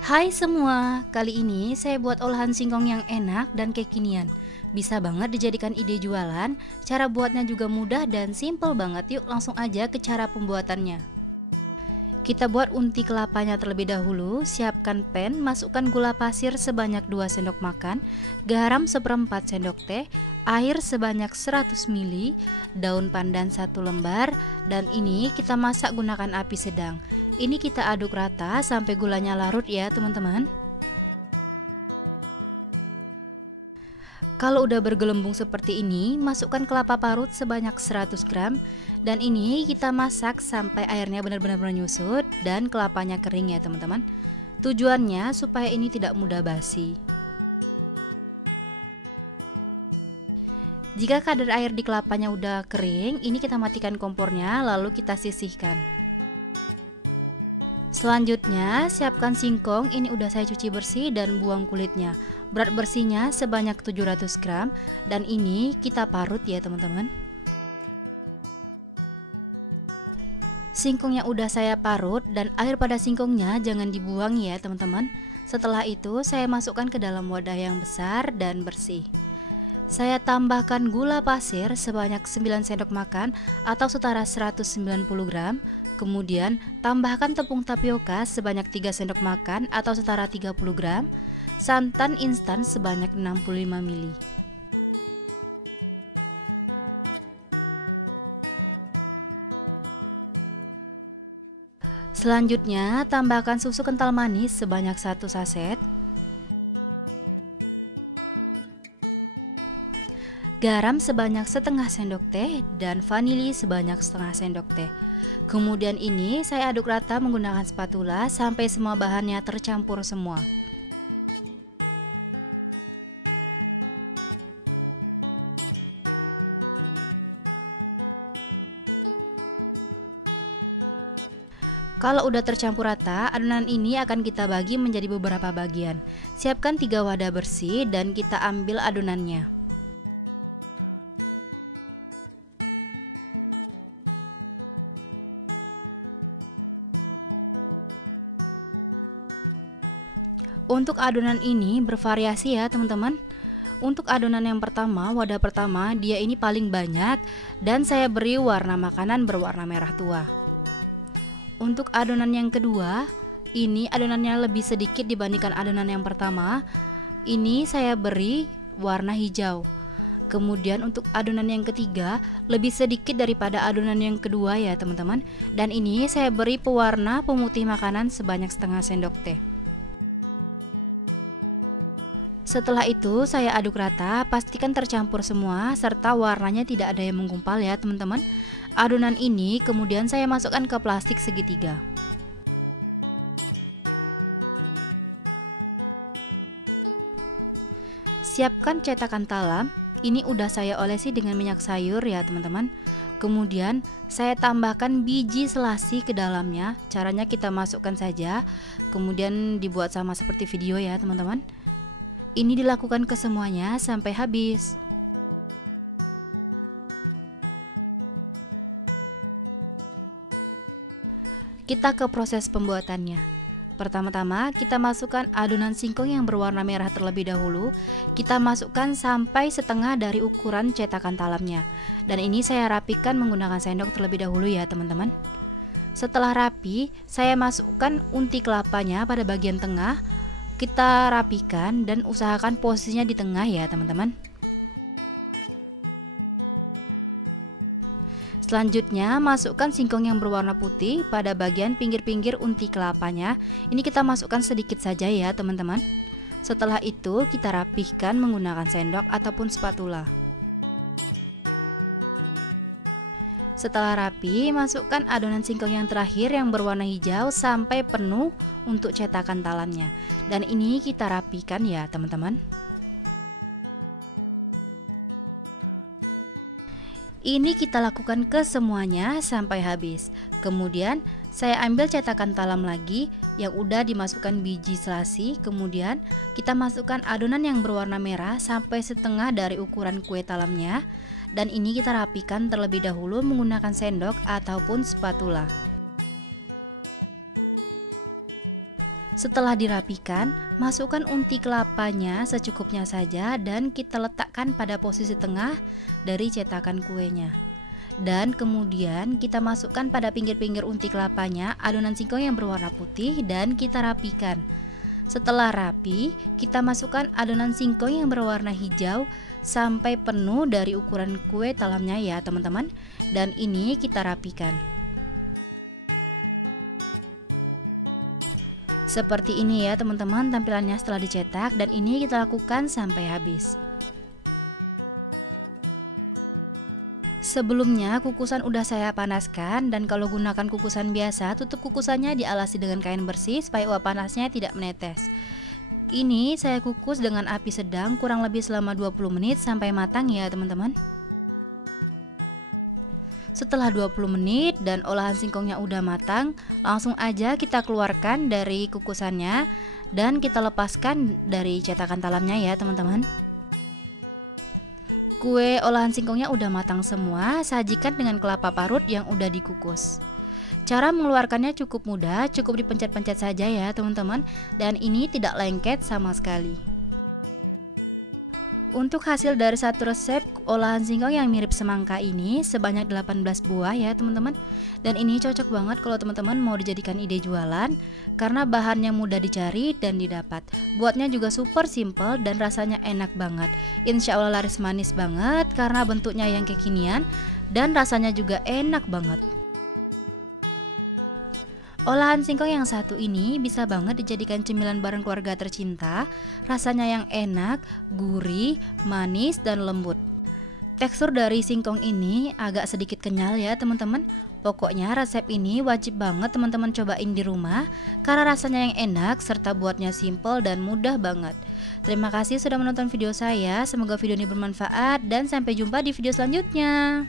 Hai semua, kali ini saya buat olahan singkong yang enak dan kekinian. Bisa banget dijadikan ide jualan, cara buatnya juga mudah dan simple banget. Yuk langsung aja ke cara pembuatannya. Kita buat unti kelapanya terlebih dahulu. Siapkan pan, masukkan gula pasir sebanyak 2 sendok makan, garam seperempat sendok teh, air sebanyak 100 ml, daun pandan 1 lembar, dan ini kita masak gunakan api sedang. Ini kita aduk rata sampai gulanya larut ya teman-teman. Kalau udah bergelembung seperti ini, masukkan kelapa parut sebanyak 100 gram. Dan ini kita masak sampai airnya benar-benar menyusut dan kelapanya kering ya teman-teman. Tujuannya supaya ini tidak mudah basi. Jika kadar air di kelapanya udah kering, ini kita matikan kompornya lalu kita sisihkan. Selanjutnya siapkan singkong, ini udah saya cuci bersih dan buang kulitnya. Berat bersihnya sebanyak 700 gram dan ini kita parut ya teman-teman. Singkong yang udah saya parut dan air pada singkongnya jangan dibuang ya teman-teman. Setelah itu saya masukkan ke dalam wadah yang besar dan bersih. Saya tambahkan gula pasir sebanyak 9 sendok makan atau setara 190 gram. Kemudian tambahkan tepung tapioka sebanyak 3 sendok makan atau setara 30 gram. Santan instan sebanyak 65 ml. Selanjutnya tambahkan susu kental manis sebanyak 1 saset. Garam sebanyak setengah sendok teh dan vanili sebanyak setengah sendok teh. Kemudian ini saya aduk rata menggunakan spatula sampai semua bahannya tercampur semua. Kalau udah tercampur rata, adonan ini akan kita bagi menjadi beberapa bagian. Siapkan 3 wadah bersih dan kita ambil adonannya. Untuk adonan ini bervariasi ya teman-teman. Untuk adonan yang pertama, wadah pertama, dia ini paling banyak dan saya beri warna makanan berwarna merah tua. Untuk adonan yang kedua, ini adonannya lebih sedikit dibandingkan adonan yang pertama. Ini saya beri warna hijau. Kemudian untuk adonan yang ketiga, lebih sedikit daripada adonan yang kedua ya teman-teman. Dan ini saya beri pewarna pemutih makanan sebanyak setengah sendok teh. Setelah itu saya aduk rata, pastikan tercampur semua serta warnanya tidak ada yang menggumpal ya teman-teman. Adonan ini kemudian saya masukkan ke plastik segitiga. Siapkan cetakan talam, ini udah saya olesi dengan minyak sayur ya teman-teman. Kemudian saya tambahkan biji selasi ke dalamnya. Caranya kita masukkan saja, kemudian dibuat sama seperti video ya teman-teman. Ini dilakukan ke semuanya sampai habis. Kita ke proses pembuatannya. Pertama-tama kita masukkan adonan singkong yang berwarna merah terlebih dahulu. Kita masukkan sampai setengah dari ukuran cetakan talamnya. Dan ini saya rapikan menggunakan sendok terlebih dahulu ya teman-teman. Setelah rapi, saya masukkan unti kelapanya pada bagian tengah. Kita rapikan dan usahakan posisinya di tengah ya teman-teman. Selanjutnya masukkan singkong yang berwarna putih pada bagian pinggir-pinggir unti kelapanya. Ini kita masukkan sedikit saja ya teman-teman. Setelah itu kita rapihkan menggunakan sendok ataupun spatula. Setelah rapi, masukkan adonan singkong yang terakhir yang berwarna hijau sampai penuh untuk cetakan talamnya. Dan ini kita rapikan ya teman-teman. Ini kita lakukan ke semuanya sampai habis. Kemudian saya ambil cetakan talam lagi yang udah dimasukkan biji selasi. Kemudian kita masukkan adonan yang berwarna merah sampai setengah dari ukuran kue talamnya. Dan ini kita rapikan terlebih dahulu menggunakan sendok ataupun spatula. Setelah dirapikan, masukkan unti kelapanya secukupnya saja dan kita letakkan pada posisi tengah dari cetakan kuenya. Dan kemudian kita masukkan pada pinggir-pinggir unti kelapanya adonan singkong yang berwarna putih dan kita rapikan. Setelah rapi, kita masukkan adonan singkong yang berwarna hijau sampai penuh dari ukuran kue talamnya ya teman-teman. Dan ini kita rapikan. Seperti ini ya teman-teman tampilannya setelah dicetak, dan ini kita lakukan sampai habis. Sebelumnya kukusan udah saya panaskan, dan kalau gunakan kukusan biasa, tutup kukusannya dialasi dengan kain bersih supaya uap panasnya tidak menetes. Ini saya kukus dengan api sedang kurang lebih selama 20 menit sampai matang ya teman-teman. Setelah 20 menit dan olahan singkongnya udah matang, langsung aja kita keluarkan dari kukusannya dan kita lepaskan dari cetakan talamnya ya teman-teman. Kue olahan singkongnya udah matang semua, sajikan dengan kelapa parut yang udah dikukus. Cara mengeluarkannya cukup mudah, cukup dipencet-pencet saja ya teman-teman, dan ini tidak lengket sama sekali. Untuk hasil dari satu resep olahan singkong yang mirip semangka ini sebanyak 18 buah ya teman-teman. Dan ini cocok banget kalau teman-teman mau dijadikan ide jualan karena bahannya mudah dicari dan didapat. Buatnya juga super simple dan rasanya enak banget. Insya Allah laris manis banget karena bentuknya yang kekinian dan rasanya juga enak banget. Olahan singkong yang satu ini bisa banget dijadikan cemilan bareng keluarga tercinta. Rasanya yang enak, gurih, manis, dan lembut. Tekstur dari singkong ini agak sedikit kenyal ya teman-teman. Pokoknya resep ini wajib banget teman-teman cobain di rumah karena rasanya yang enak serta buatnya simple dan mudah banget. Terima kasih sudah menonton video saya. Semoga video ini bermanfaat dan sampai jumpa di video selanjutnya.